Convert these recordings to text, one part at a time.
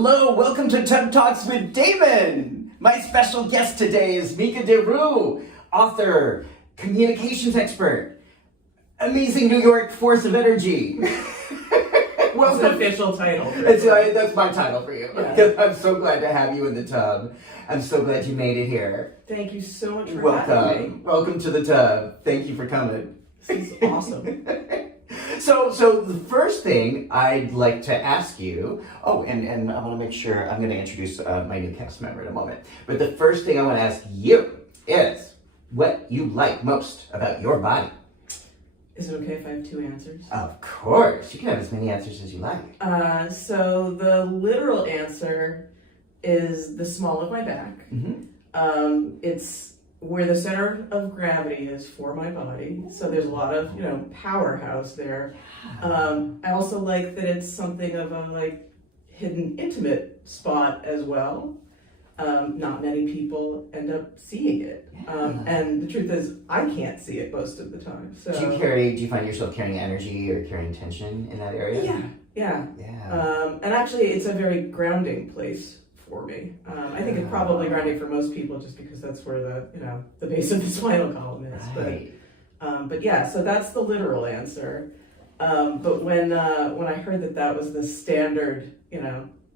Hello, welcome to TED Talks with Damon. My special guest today is Mika De Roo, author, communications expert, amazing New York force of energy. What's the official title? That's my title for you. Yeah. I'm so glad to have you in the tub. I'm so glad you made it here. Thank you so much for having me. Welcome to the tub. Thank you for coming. This is awesome. So the first thing I'd like to ask you, and I want to make sure, I'm going to introduce my new cast member in a moment, but the first thing I want to ask you is what you like most about your body. Is it okay if I have two answers? Of course. You can have as many answers as you like. So the literal answer is the small of my back. Mm-hmm. It's where the center of gravity is for my body. So there's a lot of, powerhouse there. I also like that it's something of a hidden intimate spot as well. Not many people end up seeing it. And the truth is, I can't see it most of the time. So Do you find yourself carrying energy or carrying tension in that area? Yeah. Yeah. And actually, it's a very grounding place for me. I think it's probably grounding for most people just because that's where the base of the spinal column is. Right. But yeah, so that's the literal answer. But when I heard that was the standard,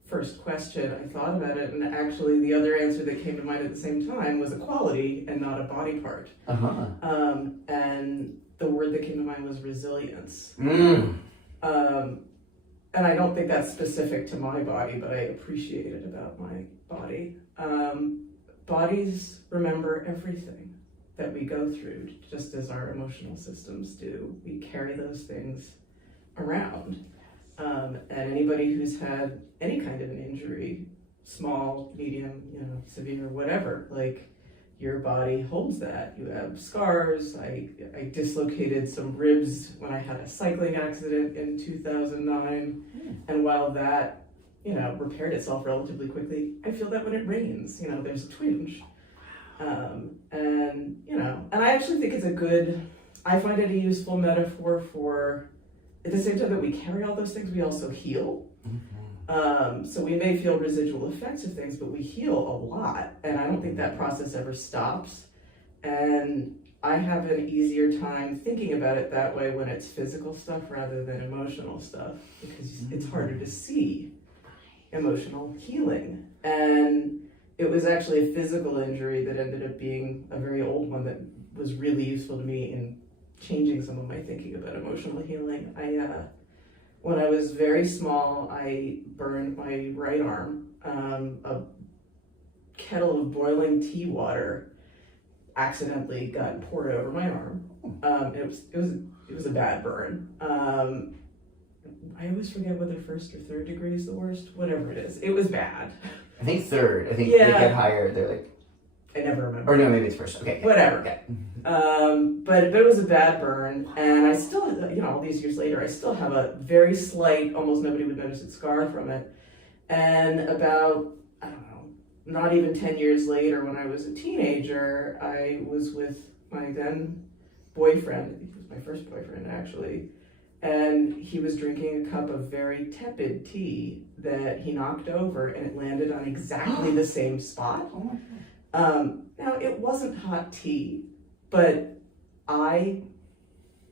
first question, I thought about it, and actually the other answer that came to mind at the same time was a quality and not a body part. And the word that came to mind was resilience. And I don't think that's specific to my body, but I appreciate it about my body. Bodies remember everything that we go through, just as our emotional systems do. We carry those things around. And anybody who's had any kind of an injury, small, medium, severe, whatever, your body holds that. You have scars. I dislocated some ribs when I had a cycling accident in 2009. And while that, repaired itself relatively quickly, I feel that when it rains, there's a twinge. And I actually think I find it a useful metaphor for, at the same time that we carry all those things, we also heal. So we may feel residual effects of things, but we heal a lot. And I don't think that process ever stops. And I have an easier time thinking about it that way when it's physical stuff rather than emotional stuff, because it's harder to see emotional healing. And it was actually a physical injury that ended up being a very old one that was really useful to me in changing some of my thinking about emotional healing. When I was very small, I burned my right arm. A kettle of boiling tea water accidentally got poured over my arm. It was a bad burn. I always forget whether first or third degree is the worst. Whatever it is, it was bad. I think third. I think they get higher. They're like. I never remember. Or no, maybe it's first. Okay. Whatever. Okay. But it was a bad burn, and I still, all these years later, I still have a very slight, almost nobody would notice it, scar from it. And about, I don't know, not even 10 years later, when I was a teenager, I was with my then boyfriend. He was my first boyfriend, actually. And he was drinking a cup of very tepid tea that he knocked over, and it landed on exactly the same spot. Oh my God. Now, it wasn't hot tea, but I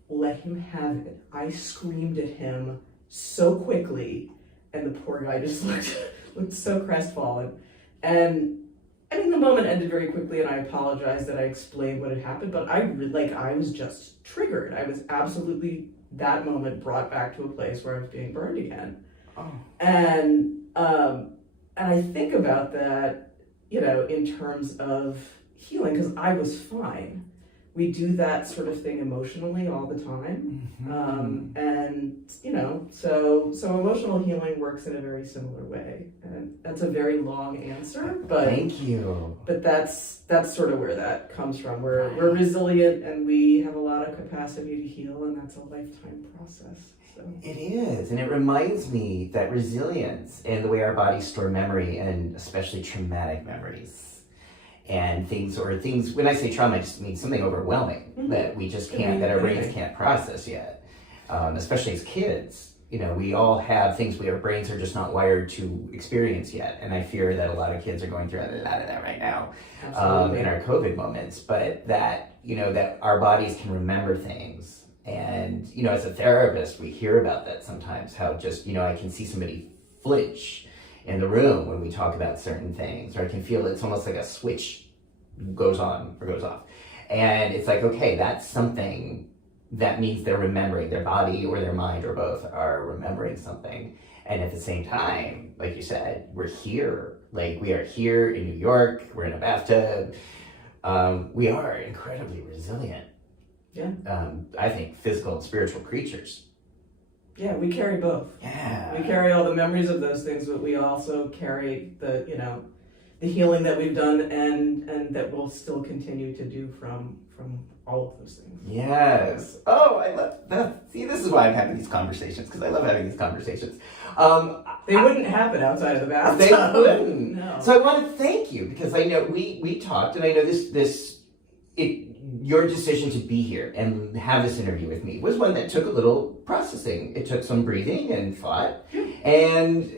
let him have it. I screamed at him so quickly, and the poor guy just looked so crestfallen. And the moment ended very quickly, and I apologized that I explained what had happened, but I was just triggered. I was absolutely, that moment brought back to a place where I was being burned again. Oh. And I think about that, in terms of healing, because I was fine. We do that sort of thing emotionally all the time. So emotional healing works in a very similar way. And that's a very long answer, but thank you. But that's sort of where that comes from. We're resilient, and we have a lot of capacity to heal, and that's a lifetime process. So. It is, and it reminds me that resilience and the way our bodies store memory, and especially traumatic memories, and things, when I say trauma, I just mean something overwhelming that we just can't, that our brains can't process yet, especially as kids. we all have things our brains are just not wired to experience yet. And I fear that a lot of kids are going through a lot of that right now in our COVID moments. But that, that our bodies can remember things. And, as a therapist, we hear about that sometimes, how just, I can see somebody flinch in the room when we talk about certain things, or I can feel it's almost like a switch goes on or goes off. And it's like, okay, that's something that means they're remembering, their body or their mind or both are remembering something. And at the same time, like you said, we're here. Like we are here in New York, we're in a bathtub. We are incredibly resilient. Yeah. I think physical and spiritual creatures. Yeah, we carry both. Yeah. We carry all the memories of those things, but we also carry the healing that we've done and that we'll still continue to do from all of those things. Yes. Oh, I love that. See, this is why I'm having these conversations, because I love having these conversations. They wouldn't happen outside of the bathtub. They wouldn't. No. So I want to thank you, because I know we talked, and I know your decision to be here and have this interview with me was one that took a little processing. It took some breathing and thought. And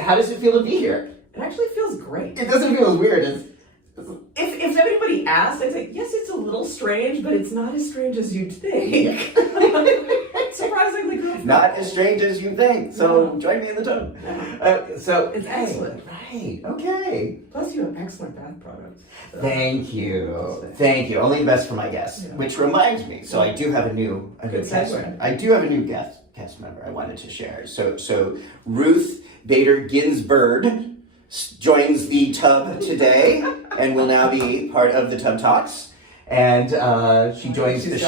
how does it feel to be here? It actually feels great. It doesn't feel as weird. If anybody asked, I'd say, yes, it's a little strange, but it's not as strange as you'd think. Surprisingly good. Not as strange as you think. So join me in the tub. So it's excellent. Right. Okay. Plus, you have excellent bath products. So. Thank you. Thank you. Only the best for my guests. Yeah. Which reminds me. So I do have a new guest. I do have a new guest member I wanted to share. So Ruth Bader Ginsburg joins the tub today and will now be part of the Tub Talks. And she joins the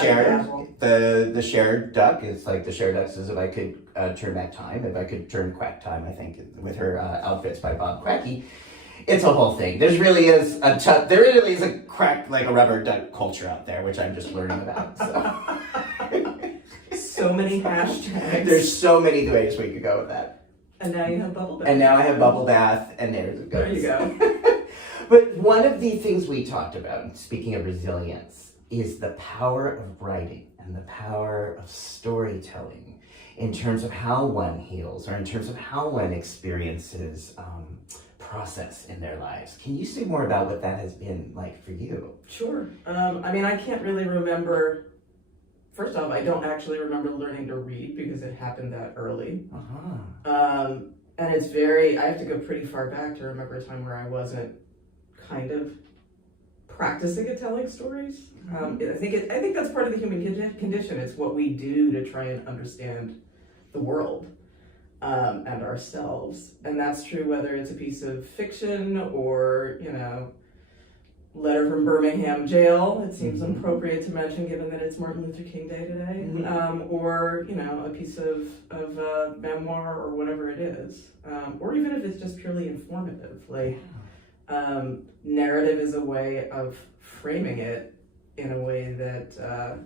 shared duck. It's like the shared ducks is if I could turn back time, if I could turn quack time, I think, with her outfits by Bob Cracky. It's a whole thing. There really is a crack, like a rubber duck culture out there, which I'm just learning about. So many hashtags. There's so many ways we could go with that. And now you have bubble bath. And now I have bubble bath, and there it goes. There you go. But one of the things we talked about, speaking of resilience, is the power of writing and the power of storytelling in terms of how one heals, or in terms of how one experiences process in their lives. Can you say more about what that has been like for you? Sure. I can't really remember. First off, I don't actually remember learning to read because it happened that early. And it's I have to go pretty far back to remember a time where I wasn't kind of practicing at telling stories. I think that's part of the human condition. It's what we do to try and understand the world and ourselves. And that's true whether it's a piece of fiction or, letter from Birmingham jail. It seems appropriate to mention given that it's Martin Luther King Day today. Or, a piece of memoir or whatever it is. Or even if it's just purely informative. Narrative is a way of framing it in a way that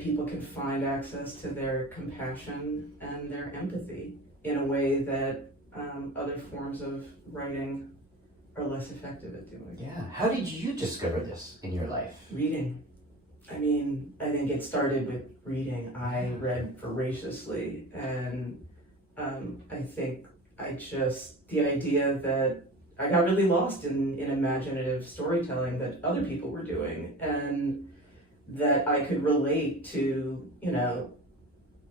people can find access to their compassion and their empathy in a way that other forms of writing are less effective at doing. Yeah. How did you discover this in your life? Reading. I think it started with reading. I read voraciously, and I think the idea that I got really lost in imaginative storytelling that other people were doing, and that I could relate to,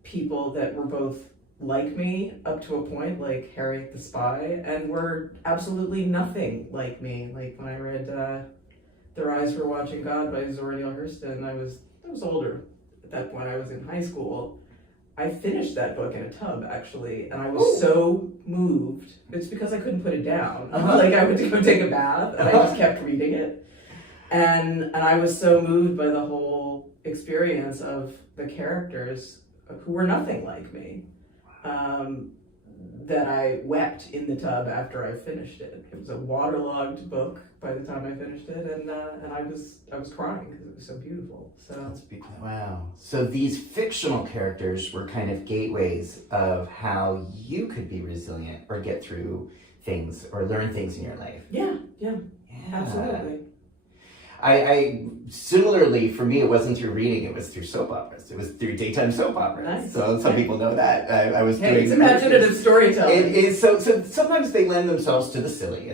people that were both like me up to a point, like Harriet the Spy, and were absolutely nothing like me. Like when I read Their Eyes Were Watching God by Zora Neale Hurston, I was older at that point. I was in high school. I finished that book in a tub, actually, and I was so moved. It's because I couldn't put it down. Like I went to go take a bath, and I just kept reading it. And I was so moved by the whole experience of the characters who were nothing like me, that I wept in the tub after I finished it. It was a waterlogged book by the time I finished it, and I was crying because it was so beautiful. So wow. So these fictional characters were kind of gateways of how you could be resilient or get through things or learn things in your life. Yeah, absolutely. I similarly, for me, it wasn't through reading, it was through soap operas. It was through daytime soap operas. Nice. So some people know that. I was doing... It's imaginative storytelling. It is, so sometimes they lend themselves to the silly,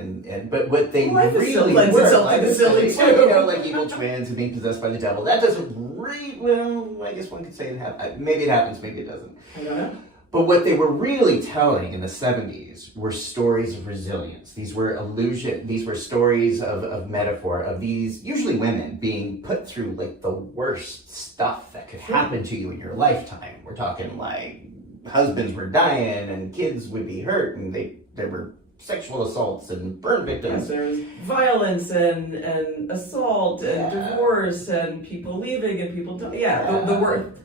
but what they really lends were, itself like to the silly too. well, you know, like evil twins and being possessed by the devil, that doesn't really, well, I guess one could say it happens. Maybe it happens, maybe it doesn't. I don't know. But what they were really telling in the 70s were stories of resilience. These were stories of metaphor, of these, usually women, being put through like the worst stuff that could happen to you in your lifetime. We're talking like husbands were dying and kids would be hurt and there were sexual assaults and burn victims. Yes, there's violence and assault and divorce and people leaving and people the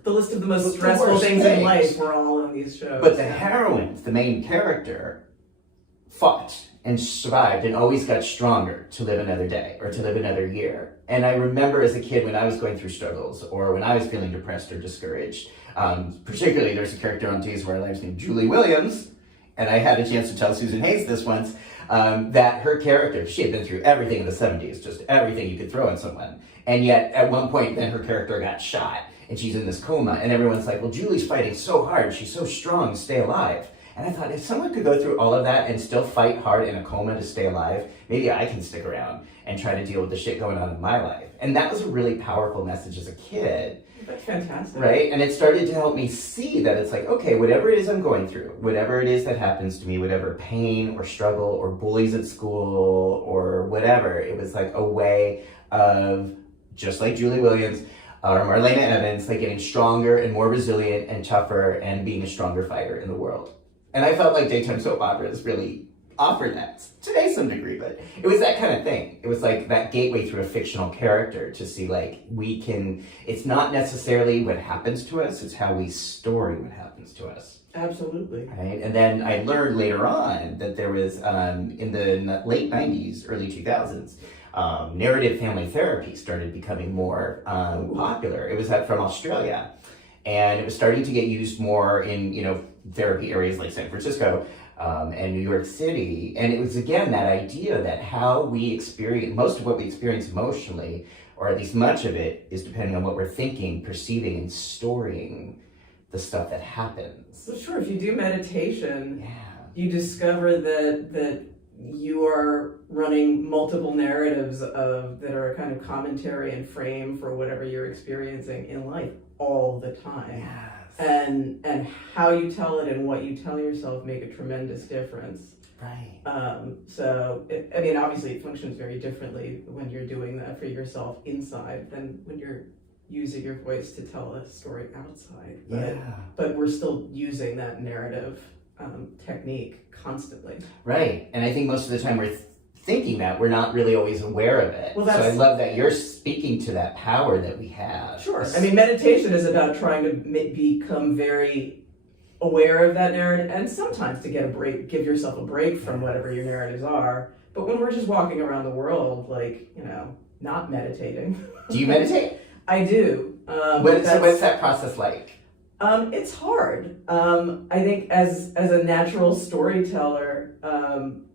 list of the most stressful things in life were all on these shows. But the heroine, the main character, fought and survived and always got stronger to live another day or to live another year. And I remember as a kid when I was going through struggles or when I was feeling depressed or discouraged, particularly there's a character on Days of Our Lives named Julie Williams. And I had a chance to tell Susan Hayes this once, that her character, she had been through everything in the 70s, just everything you could throw at someone. And yet, at one point, then her character got shot, and she's in this coma, and everyone's like, well, Julie's fighting so hard, she's so strong, stay alive. And I thought, if someone could go through all of that and still fight hard in a coma to stay alive, maybe I can stick around and try to deal with the shit going on in my life. And that was a really powerful message as a kid. That's fantastic. Right? And it started to help me see that it's like, okay, whatever it is I'm going through, whatever it is that happens to me, whatever pain or struggle or bullies at school or whatever, it was like a way of, just like Julie Williams or Marlena Evans, like getting stronger and more resilient and tougher and being a stronger fighter in the world. And I felt like daytime soap operas really offered that, today some degree, but it was that kind of thing. It was like that gateway through a fictional character to see like it's not necessarily what happens to us, it's how we story what happens to us. Absolutely. Right? And then I learned later on that there was, in the late 90s, early 2000s, narrative family therapy started becoming more popular. It was from Australia. And it was starting to get used more in, therapy areas like San Francisco, and New York City. And it was, again, that idea that how we experience, most of what we experience emotionally, or at least much of it, is depending on what we're thinking, perceiving, and storing the stuff that happens. So sure, if you do meditation, you discover that you are running multiple narratives that are a kind of commentary and frame for whatever you're experiencing in life all the time. Yes. And how you tell it and what you tell yourself make a tremendous difference. Right. Obviously it functions very differently when you're doing that for yourself inside than when you're using your voice to tell a story outside. But we're still using that narrative technique constantly. Right. And I think most of the time we're thinking that we're not really always aware of it. So I love that you're speaking to that power that we have. Sure. Meditation is about trying to become very aware of that narrative and sometimes to get a break, give yourself a break from whatever your narratives are. But when we're just walking around the world, not meditating. Do you meditate? I do. What's that process like? It's hard. I think as a natural storyteller,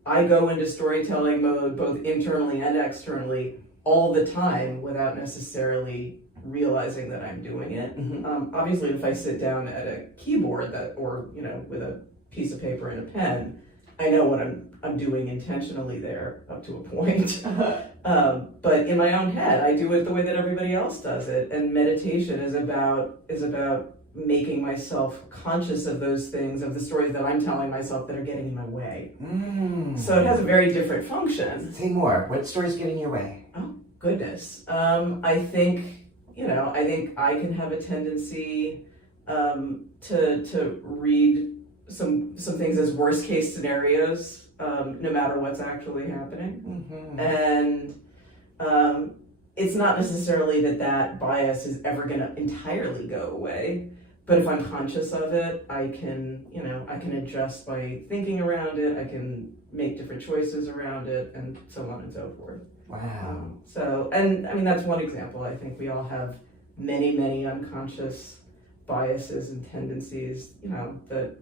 I go into storytelling mode both internally and externally all the time without necessarily realizing that I'm doing it. Mm-hmm. Obviously, if I sit down at a keyboard with a piece of paper and a pen, I know what I'm doing intentionally there up to a point. But in my own head, I do it the way that everybody else does it. And meditation is about making myself conscious of those things, of the stories that I'm telling myself that are getting in my way. So it has a very different function. Say more. What stories get in your way? Oh, goodness. I think I can have a tendency to read some things as worst case scenarios, no matter what's actually happening. Mm-hmm. And it's not necessarily that bias is ever going to entirely go away. But if I'm conscious of it, I can adjust by thinking around it. I can make different choices around it, and so on and so forth. Wow. That's one example. I think we all have many, many unconscious biases and tendencies. That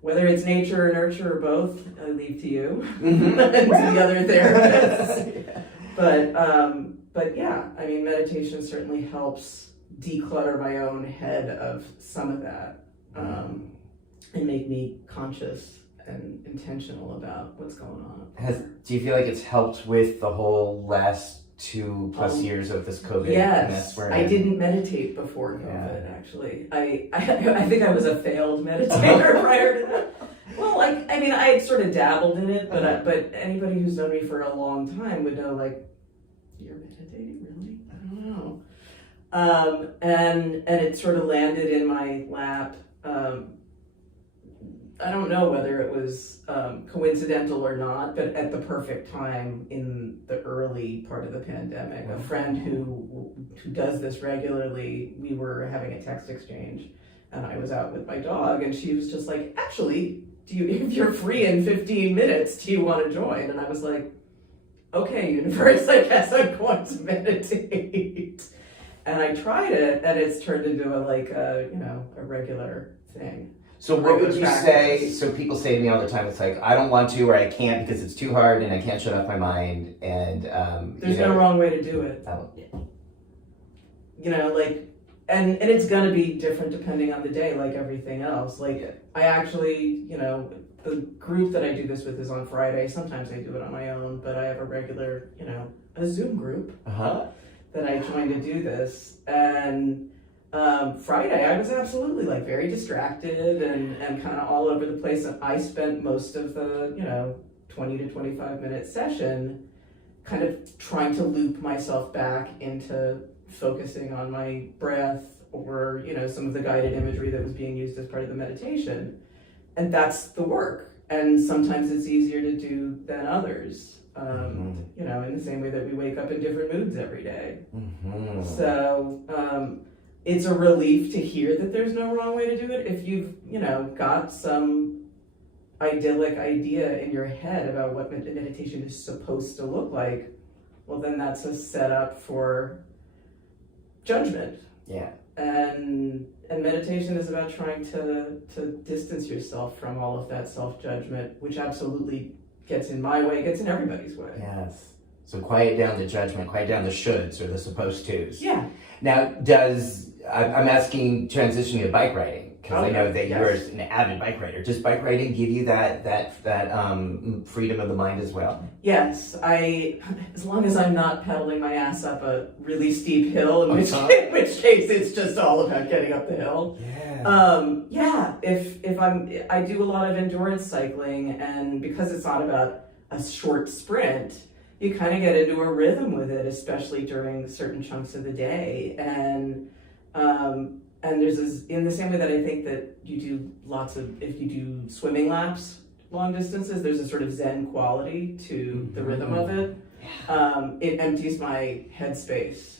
whether it's nature or nurture or both, I leave to you and to the other therapists. But yeah, I mean, meditation certainly helps declutter my own head of some of that, and make me conscious and intentional about what's going on. Do you feel like it's helped with the whole last 2+ years of this COVID mess? Yes, I didn't meditate before COVID, actually. I think I was a failed meditator prior to that. Well, I mean, I had sort of dabbled in it, but anybody who's known me for a long time would know, like, you're meditating, really? I don't know. And it sort of landed in my lap. I don't know whether it was coincidental or not, but at the perfect time in the early part of the pandemic, a friend who does this regularly, we were having a text exchange, and I was out with my dog, and she was just like, actually, if you're free in 15 minutes, do you want to join? And I was like, okay, universe, I guess I'm going to meditate. And I tried it, and it's turned into a regular thing. So what would you say, so people say to me all the time, it's like, I don't want to, or I can't because it's too hard and I can't shut off my mind, and there's no wrong way to do it. Oh. And it's gonna be different depending on the day, like everything else. I actually, the group that I do this with is on Friday. Sometimes I do it on my own, but I have a regular, a Zoom group that I join to do this. And Friday, I was absolutely very distracted and kind of all over the place. And I spent most of the, 20 to 25 minute session kind of trying to loop myself back into focusing on my breath or, some of the guided imagery that was being used as part of the meditation. And that's the work. And sometimes it's easier to do than others. In the same way that we wake up in different moods every day. So, it's a relief to hear that there's no wrong way to do it. If you've, got some idyllic idea in your head about what meditation is supposed to look like, well, then that's a setup for judgment. Yeah. And meditation is about trying to distance yourself from all of that self-judgment, which absolutely gets in my way, gets in everybody's way. Yes. So quiet down the judgment, quiet down the shoulds or the supposed tos. Yeah. Now, I'm asking transitioning to bike riding, because I know that you're an avid bike rider. Does bike riding give you that freedom of the mind as well? Yes, as long as I'm not pedaling my ass up a really steep hill, in which case it's just all about getting up the hill. Yeah. I do a lot of endurance cycling, and because it's not about a short sprint, you kind of get into a rhythm with it, especially during certain chunks of the day. And there's this, in the same way that I think that you do if you do swimming laps, long distances, there's a sort of Zen quality to the rhythm of it. It empties my headspace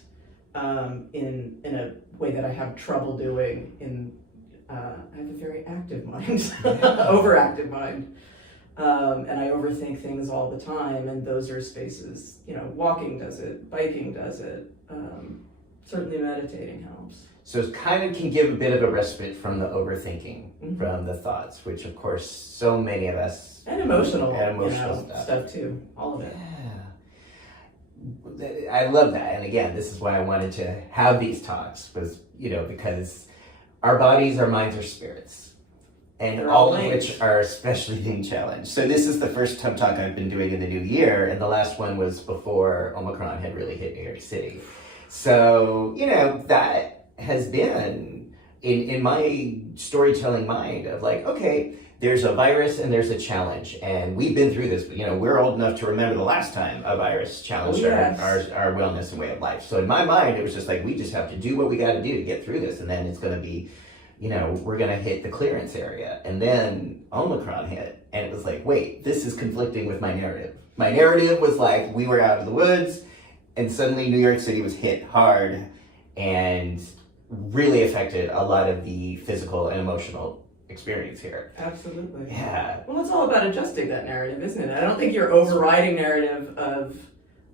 in a way that I have trouble doing I have a very active mind, overactive mind. And I overthink things all the time, and those are spaces, walking does it, biking does it, certainly meditating helps. So it kind of can give a bit of a respite from the overthinking, from the thoughts, which of course so many of us... And emotional stuff too, all of it. Yeah. I love that, and again, this is why I wanted to have these talks, was, because our bodies, our minds, our spirits, and all of which are especially being challenged. So this is the first TUB Talk I've been doing in the new year, and the last one was before Omicron had really hit New York City. So, that has been in my storytelling mind of okay, there's a virus and there's a challenge, and we've been through this, but we're old enough to remember the last time a virus challenged our wellness and way of life. So in my mind, it was just we just have to do what we got to do to get through this, and then it's going to be, we're going to hit the clearance area. And then Omicron hit, and it was wait, this is conflicting with my narrative. My narrative was we were out of the woods, and suddenly New York City was hit hard and really affected a lot of the physical and emotional experience here. Absolutely. Yeah. Well, it's all about adjusting that narrative, isn't it? I don't think your overriding narrative of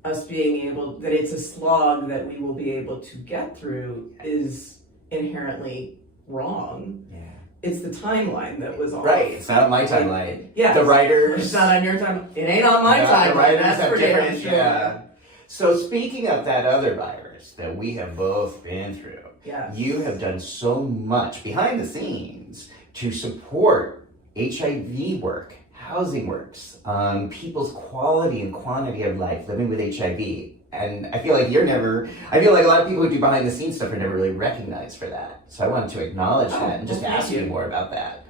us being able, that it's a slog that we will be able to get through is inherently wrong. Yeah. It's the timeline that was off. Right. It's not on my timeline. Yeah. The writers. It's not on your timeline. It ain't on my timeline. The writers That's have for different. damn sure. Yeah. So speaking of that other virus that we have both been through, Yes. you have done so much behind the scenes to support HIV work, housing works, people's quality and quantity of life living with HIV. And I feel like I feel like a lot of people who do behind the scenes stuff are never really recognized for that. So I wanted to acknowledge that and just ask you more about that.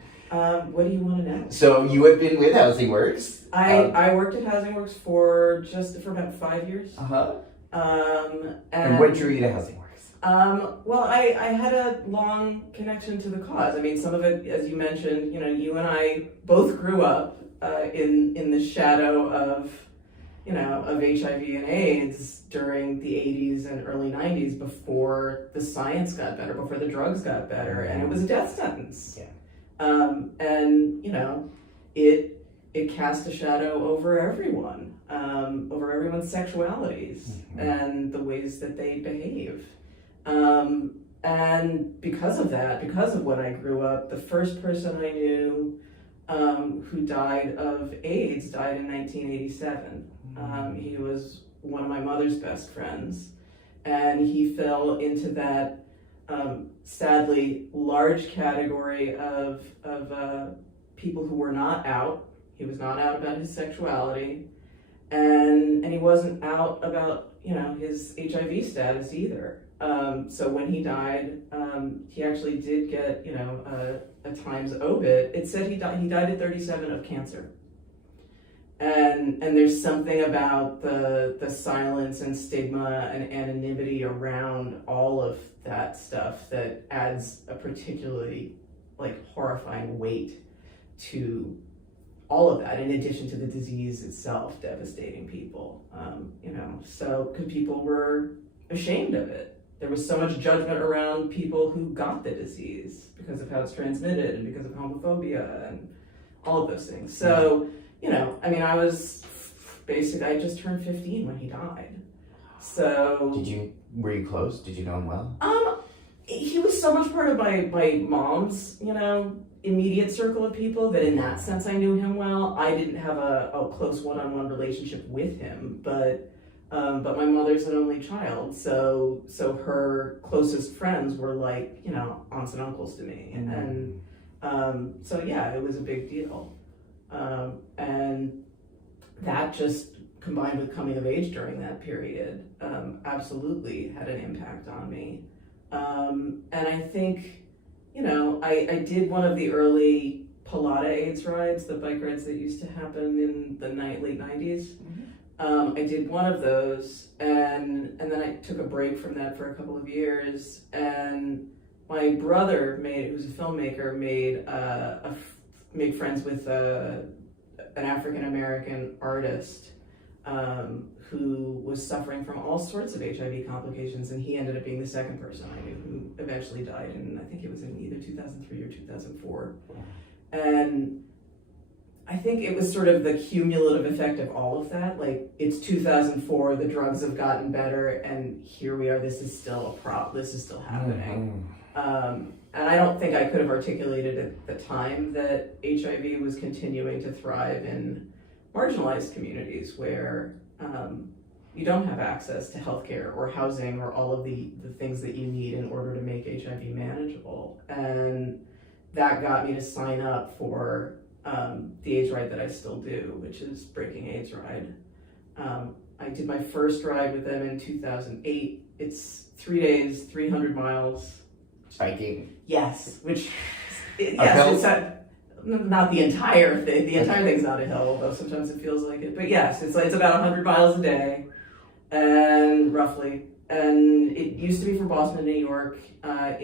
What do you want to know? So you have been with Housing Works. I worked at Housing Works for about 5 years. Uh-huh. And And what drew you to Housing Works? Well, I had a long connection to the cause. I mean, some of it, as you mentioned, you and I both grew up in the shadow of HIV and AIDS during the 80s and early 90s, before the science got better, before the drugs got better, and it was a death sentence. Yeah. And it cast a shadow over everyone, over everyone's sexualities and the ways that they behave. And because of that, because of when I grew up, the first person I knew who died of AIDS died in 1987. He was one of my mother's best friends, and he fell into that sadly large category of people who were not out. He was not out about his sexuality, and he wasn't out about his HIV status either. So when he died, he actually did get a Times obit. It said he died at 37 of cancer. And there's something about the silence and stigma and anonymity around all of that stuff that adds a particularly horrifying weight to all of that, in addition to the disease itself devastating people. So because people were ashamed of it. There was so much judgment around people who got the disease because of how it's transmitted and because of homophobia and all of those things. So, I just turned 15 when he died. So Were you close? Did you know him well? He was so much part of my mom's, immediate circle of people that in that sense I knew him well. I didn't have a close one-on-one relationship with him, but my mother's an only child, so her closest friends were like, aunts and uncles to me, and so yeah, it was a big deal. And that just combined with coming of age during that period absolutely had an impact on me. And I think, I did one of the early Pilata AIDS rides, the bike rides that used to happen in the late 90s. I did one of those, and then I took a break from that for a couple of years, and my brother who's a filmmaker, made friends with an African-American artist who was suffering from all sorts of HIV complications, and he ended up being the second person I knew who eventually died, and I think it was in either 2003 or 2004. And I think it was sort of the cumulative effect of all of that. It's 2004, the drugs have gotten better, and here we are, this is still this is still happening. And I don't think I could have articulated at the time that HIV was continuing to thrive in marginalized communities where you don't have access to healthcare or housing or all of the things that you need in order to make HIV manageable. And that got me to sign up for the AIDS ride that I still do, which is Breaking AIDS Ride. I did my first ride with them in 2008. It's 3 days, 300 miles. Biking. Yes, it's not the entire thing. The entire thing's not a hill, although sometimes it feels like it. But yes, it's about 100 miles a day, and roughly. And it used to be from Boston to New York. I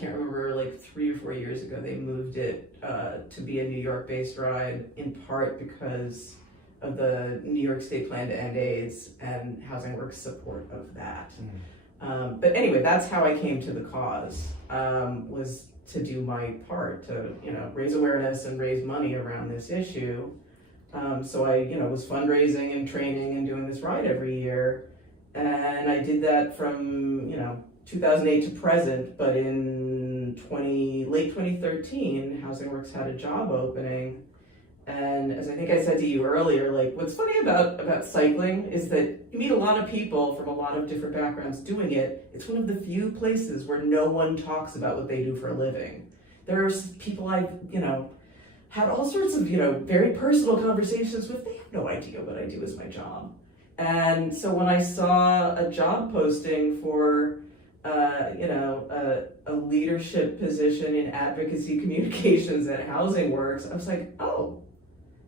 can't remember, 3 or 4 years ago, they moved it to be a New York-based ride, in part because of the New York State plan to end AIDS and Housing Works' support of that. But anyway, that's how I came to the cause, was to do my part to, raise awareness and raise money around this issue. So I, was fundraising and training and doing this ride every year. And I did that from, 2008 to present, but in late 2013, Housing Works had a job opening. And as I think I said to you earlier, what's funny about cycling is that, you meet a lot of people from a lot of different backgrounds doing it. It's one of the few places where no one talks about what they do for a living. There's people I've, had all sorts of, very personal conversations with. They have no idea what I do as my job. And so when I saw a job posting for, a leadership position in advocacy communications at Housing Works, I was like, oh,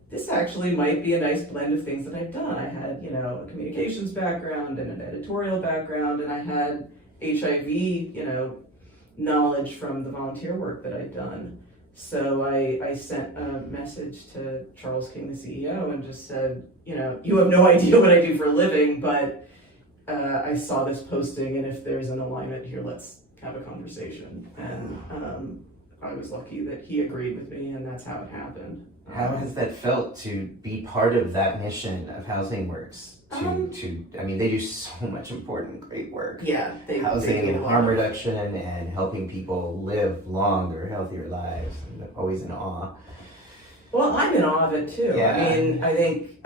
this actually might be a nice blend of things that I've done. I had, a communications background and an editorial background, and I had HIV, knowledge from the volunteer work that I'd done. So I sent a message to Charles King, the CEO, and just said, you have no idea what I do for a living, but I saw this posting, and if there's an alignment here, let's have a conversation. And I was lucky that he agreed with me, and that's how it happened. How has that felt to be part of that mission of Housing Works? They do so much important, great work. Yeah, housing and harm reduction and helping people live longer, healthier lives. I'm always in awe. Well, I'm in awe of it too. Yeah. I think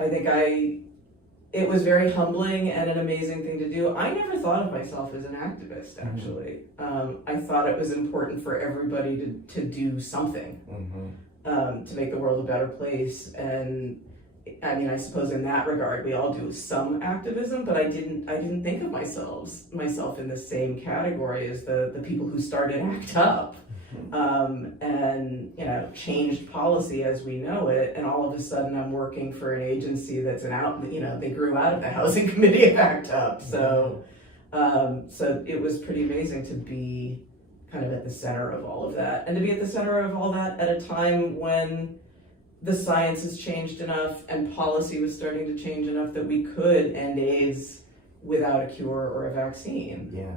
it was very humbling and an amazing thing to do. I never thought of myself as an activist, actually. I thought it was important for everybody to do something to make the world a better place. And I suppose in that regard, we all do some activism, but I didn't think of myself in the same category as the people who started ACT UP. And changed policy as we know it, and all of a sudden I'm working for an agency that's they grew out of the housing committee of ACT UP. So it was pretty amazing to be kind of at the center of all of that, and to be at the center of all that at a time when the science has changed enough and policy was starting to change enough that we could end AIDS without a cure or a vaccine. Yeah.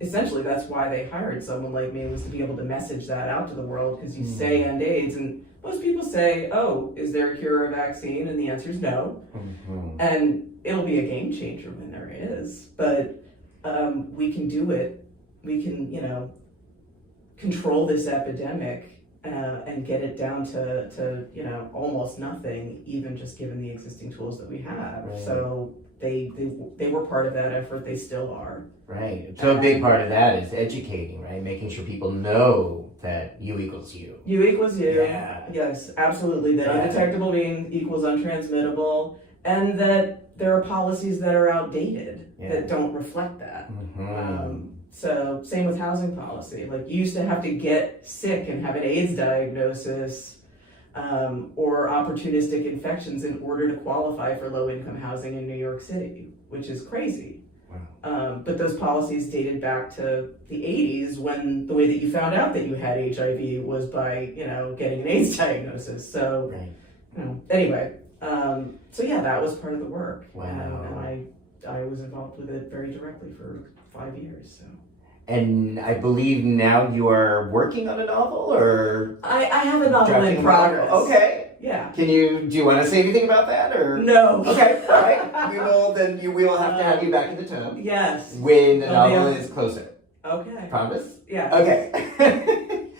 Essentially, that's why they hired someone like me, was to be able to message that out to the world, because you say end AIDS, and most people say, oh, is there a cure or a vaccine? And the answer is no. And it'll be a game changer when there is, but we can do it. We can, control this epidemic and get it down to almost nothing, even just given the existing tools that we have. Right. So they were part of that effort. They still are. Right. So a big part of that is educating, right? Making sure people know that you equals you. You equals you. Yeah. Yes, absolutely. That undetectable being equals untransmittable, and that there are policies that are outdated that don't reflect that. So same with housing policy. Like, you used to have to get sick and have an AIDS diagnosis or opportunistic infections in order to qualify for low-income housing in New York City, which is crazy. Wow. But those policies dated back to the 80s, when the way that you found out that you had HIV was by, getting an AIDS diagnosis. So, anyway, that was part of the work. Wow. And I was involved with it very directly for 5 years. So. And I believe now you are working on a novel, or I have a novel in progress. Okay. Yeah. Do you want to say anything about that, or? No. Okay. All right. We will have to have you back in the tub. Yes. When the novel is closer. Okay. Promise? Yeah. Okay.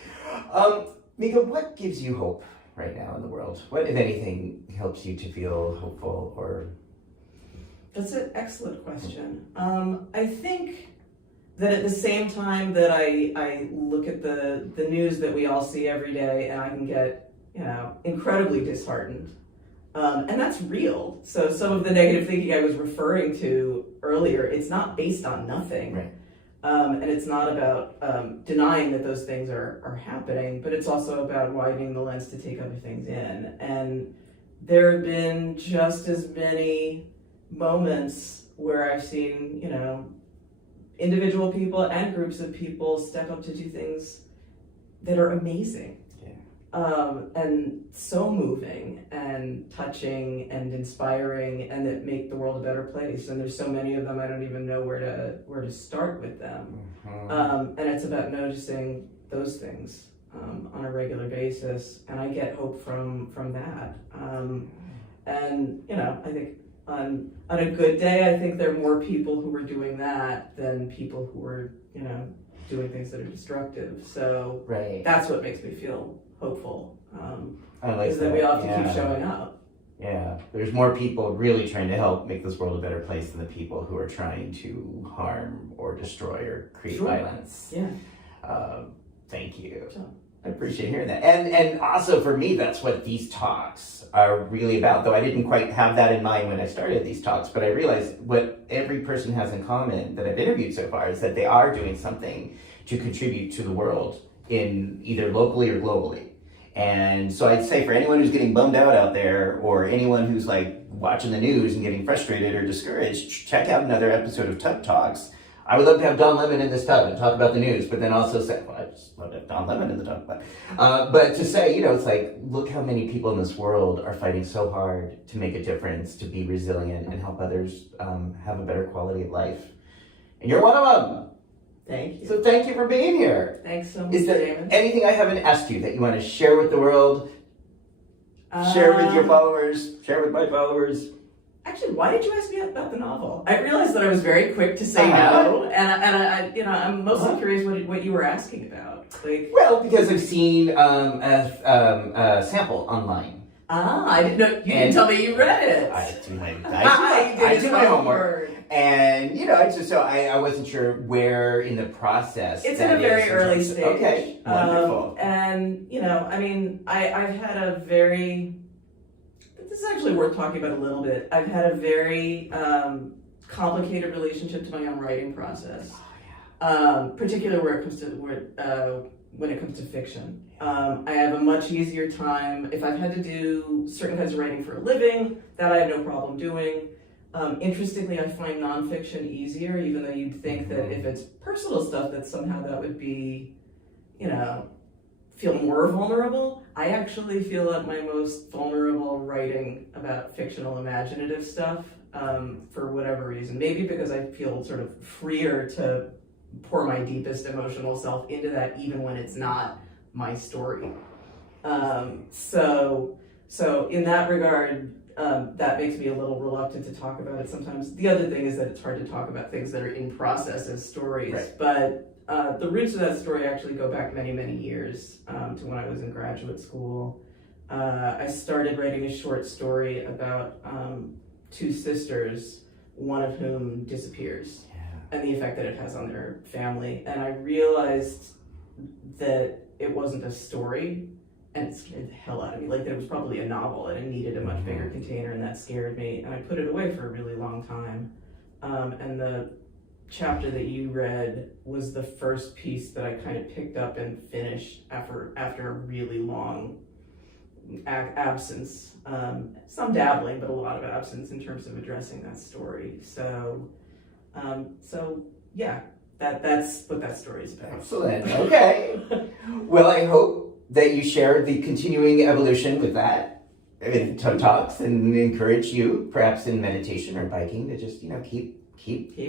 Mika, what gives you hope right now in the world? What, if anything, helps you to feel hopeful, or? That's an excellent question. I think that at the same time that I look at the news that we all see every day, and I can get, incredibly disheartened. And that's real. So some of the negative thinking I was referring to earlier, it's not based on nothing. Right. And it's not about denying that those things are happening, but it's also about widening the lens to take other things in. And there have been just as many moments where I've seen, individual people and groups of people step up to do things that are amazing. And so moving and touching and inspiring, and that make the world a better place. And there's so many of them, I don't even know where to start with them. And it's about noticing those things on a regular basis, and I get hope from that. And I think on a good day, I think there are more people who are doing that than people who are doing things that are destructive. So that's what makes me feel hopeful. I like is that we all have to keep showing up. Yeah, there's more people really trying to help make this world a better place than the people who are trying to harm or destroy or create violence. Yeah. Thank you. Sure. I appreciate hearing that. And also for me, that's what these talks are really about. Though I didn't quite have that in mind when I started these talks, but I realized what every person has in common that I've interviewed so far is that they are doing something to contribute to the world in either locally or globally. And so I'd say for anyone who's getting bummed out there, or anyone who's like watching the news and getting frustrated or discouraged, check out another episode of Tub Talks. I would love to have Don Lemon in this tub and talk about the news, but then also say, well, I just love to have Don Lemon in the tub. But to say, it's like, look how many people in this world are fighting so hard to make a difference, to be resilient and help others have a better quality of life. And you're one of them. Thank you. So thank you for being here. Thanks so much, Is there Damon. anything I haven't asked you that you want to share with the world? Share with your followers? Share with my followers? Actually, why did you ask me about the novel? I realized that I was very quick to say no, and I'm mostly curious what you were asking about. Like, well, because I've seen a sample online. I didn't know. You didn't tell me you read it. I do my homework. And I wasn't sure where in the process. It's in a very early stage. Okay, wonderful. And I've had a very. This is actually worth talking about a little bit. I've had a very complicated relationship to my own writing process, particularly when it comes to fiction. I have a much easier time if I've had to do certain kinds of writing for a living. That I have no problem doing. Interestingly, I find nonfiction easier, even though you'd think that if it's personal stuff, that somehow that would be, feel more vulnerable. I actually feel at my most vulnerable writing about fictional imaginative stuff, for whatever reason. Maybe because I feel sort of freer to pour my deepest emotional self into that, even when it's not my story. So in that regard, that makes me a little reluctant to talk about it sometimes. The other thing is that it's hard to talk about things that are in process as stories, right. But the roots of that story actually go back many, many years to when I was in graduate school. I started writing a short story about two sisters, one of whom disappears, and the effect that it has on their family. And I realized that it wasn't a story, and it scared the hell out of me. Like, that it was probably a novel, and it needed a much bigger container, and that scared me. And I put it away for a really long time. And the chapter that you read was the first piece that I kind of picked up and finished after a really long absence. Some dabbling, but a lot of absence in terms of addressing that story. So yeah, that's what that story is about. Excellent. Okay. Well, I hope that you share the continuing evolution with that in Tub Talks, and encourage you, perhaps in meditation or biking, to just keep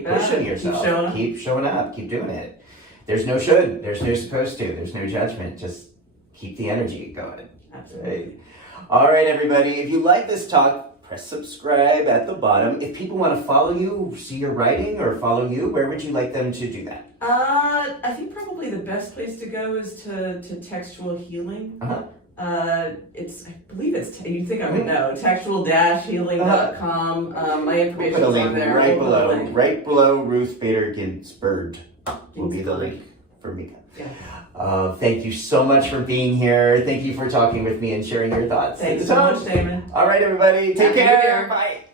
pushing yourself, keep showing up, keep doing it. There's no should, there's no supposed to, there's no judgment. Just keep the energy going. Absolutely. Right? All right, everybody. If you like this talk, press subscribe at the bottom. If people want to follow you, see your writing, or follow you, where would you like them to do that? I think probably the best place to go is to Textual Healing. I believe you think I would know, textual-healing.com. My information is on there. Right below Ruth Bader Ginsburg will be the link for Mika. Yeah. Thank you so much for being here. Thank you for talking with me and sharing your thoughts. Thanks so much, Damon. All right, everybody. Take care. Bye.